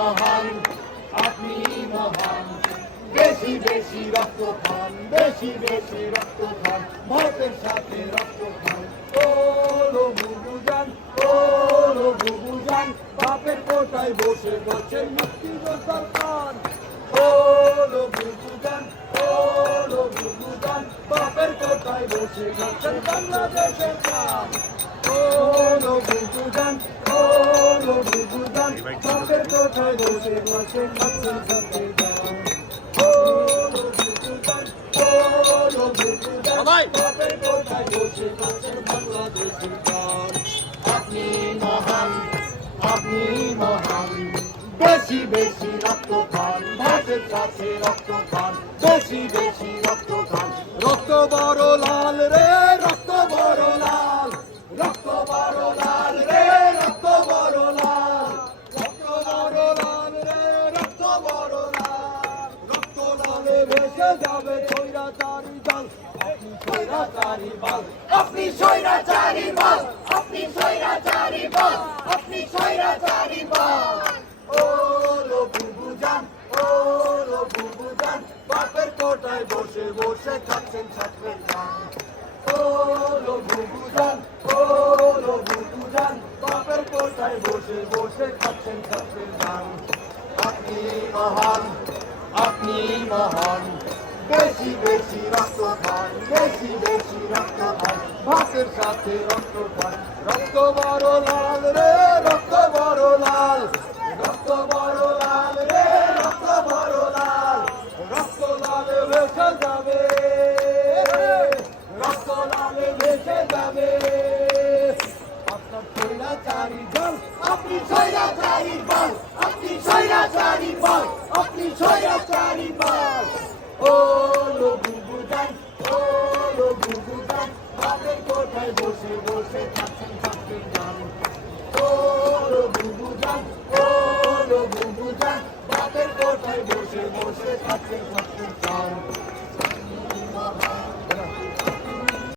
মহান, আপনি মহান। বেশি বেশি রক্ত খান, বেশি বেশি রক্ত খান, ভারতের সাথে রক্ত খান। ওলো বুবুজান, ওলো বুবুজান, বাপের কোটায় বসে গেছেন মুক্তিযোদ্ধার প্রাণ। ওলো বুবুজান, ওলো বুবুজান, বাপের কোটায় বসে গেছেন বাংলাদেশের প্রাণ। ওলো বুবুজান, ওলো বুবুজান, বাপের কোটায় বসে গেছেন মুক্তিযোদ্ধার প্রাণ। ওলো বুবুজান, ওলো বুবুজান, বাপের কোটায় বসে গেছেন বাংলাদেশের প্রাণ। আপনি মহান, আপনি মহান। বেশি বেশি রক্ত খান, ভারতের সাথে রক্ত খান, বেশি বেশি রক্ত খান। রক্ত বড় লাল রে, রক্ত বড় লাল, রক্ত বড় লাল রে, রক্ত বড় লাল, রক্ত বড় লাল রে, রক্ত বড় লাল। রক্ত লালে ভেসে যাবে স্বৈরাচারী দল, আপনি স্বৈরাচারী বল, আপনি স্বৈরাচারী বল, আপনি স্বৈরাচারী বল, আপনি স্বৈরাচারী বল। ওলো বুবুজান, ওলো বুবুজান, বাপের কোটায় বসে বসে খাচ্ছেন ছাত্রের গান। ওলো বুবুজান, ওলো বুবুজান, বাপের কোটায় বসে বসে খাচ্ছেন ছাত্রের গান। আপনি মহান, আপনি মহান। বেশি বেশি রক্ত খান, বেশি বেশি রক্ত খান, ভাতের সাথে রক্ত খান। রক্ত বড় লাল রে, রক্ত বড় লাল, রক্ত বড় লাল রে, রক্ত বড় লাল। রক্ত লালে ভেসে যাবে, রক্ত লালে ভেসে যাবে আপনার স্বৈরাচারী দল, আপনি স্বৈরাচারী বল, আপনি স্বৈরাচারী বল, আপনি স্বৈরাচারী বল। ওলো বুবুজান, ওলো বুবুজান, বাপের কোঠায় বসে বসে খাচ্ছেন ছাত্রের গান। ওলো বুবুজান, ওলো বুবুজান, বাপের কোঠায় বসে বসে খাচ্ছেন ছাত্রের গান।